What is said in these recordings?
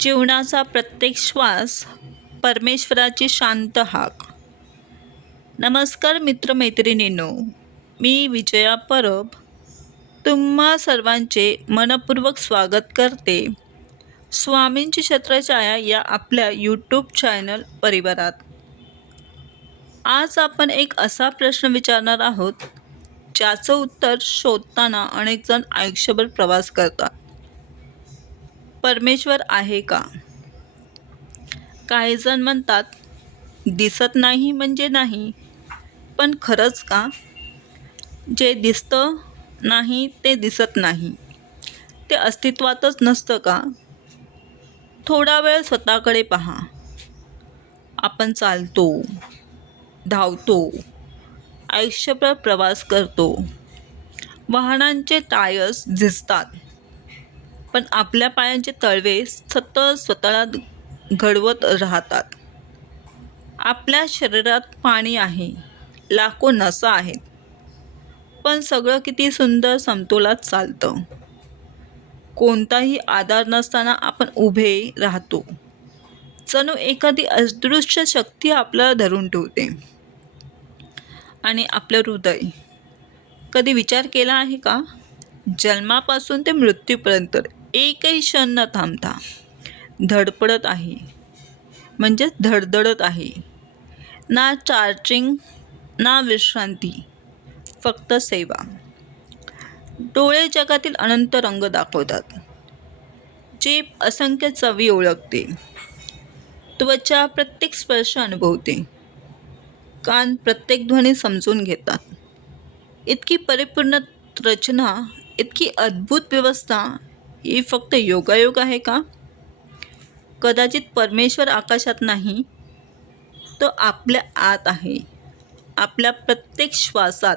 जीवनाचा प्रत्येक श्वास परमेश्वराची शांत हाक. नमस्कार मित्रमैत्रिणींनो, मी विजया परब तुम्हा सर्वांचे मनपूर्वक स्वागत करते स्वामींची छत्रछाया या आपल्या यूट्यूब चॅनल परिवारात. आज आपण एक असा प्रश्न विचारणार आहोत ज्याचं उत्तर शोधताना अनेक जण आयुष्यभर प्रवास करतात. परमेश्वर आहे का? काही जण म्हणतात दिसत नाही म्हणजे नाही, पण खरंच का? जे दिसतं नाही ते दिसत नाही, ते अस्तित्वातच नसतं का? थोडा वेळ स्वतःकडे पहा. आपण चालतो, धावतो, आयुष्यभर प्रवास करतो, वाहनांचे टायर्स झिजतात, पण आपल्या पायांचे तळवे सतत स्वतःला घडवत राहतात. आपल्या शरीरात पाणी आहे, लाखो नसा आहेत, पण सगळं किती सुंदर समतोलात चालतं. कोणताही आधार नसताना आपण उभे राहतो, जणू एखादी अदृश्य शक्ती आपल्याला धरून ठेवते. आणि आपलं हृदय, कधी विचार केला आहे का? जन्मापासून ते मृत्यूपर्यंत एकही क्षण न थांबता धडपडत आहे, म्हणजेच धडधडत आहे. ना चार्जिंग, ना विश्रांती, फक्त सेवा. डोळे जगातील अनंत रंग दाखवतात, जीभ असंख्य चवी ओळखते, त्वचा प्रत्येक स्पर्श अनुभवते, कान प्रत्येक ध्वनी समजून घेतात. इतकी परिपूर्ण रचना, इतकी अद्भुत व्यवस्था, ही फक्त योगायोग आहे का? कदाचित परमेश्वर आकाशात नाही, तो आपल्या आत आहे, आपल्या प्रत्येक श्वासात,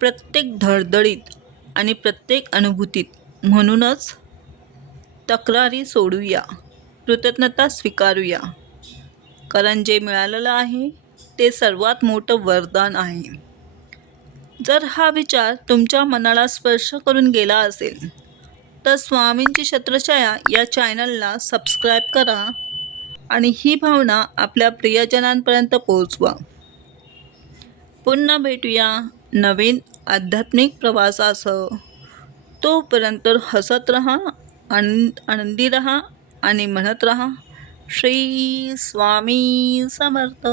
प्रत्येक धडधडीत आणि प्रत्येक अनुभूतीत. म्हणूनच तक्रारी सोडूया, कृतज्ञता स्वीकारूया, कारण जे मिळालेलं आहे ते सर्वात मोठं वरदान आहे. जर हा विचार तुमच्या मनाला स्पर्श करून गेला असेल तर स्वामींची छत्रछाया या चॅनलला सबस्क्राईब करा आणि ही भावना आपल्या प्रियजनांपर्यंत पोहोचवा. पुन्हा भेटूया नवीन आध्यात्मिक प्रवासासह. तोपर्यंत हसत रहा, आनंदी रहा आणि म्हणत रहा, श्री स्वामी समर्थ.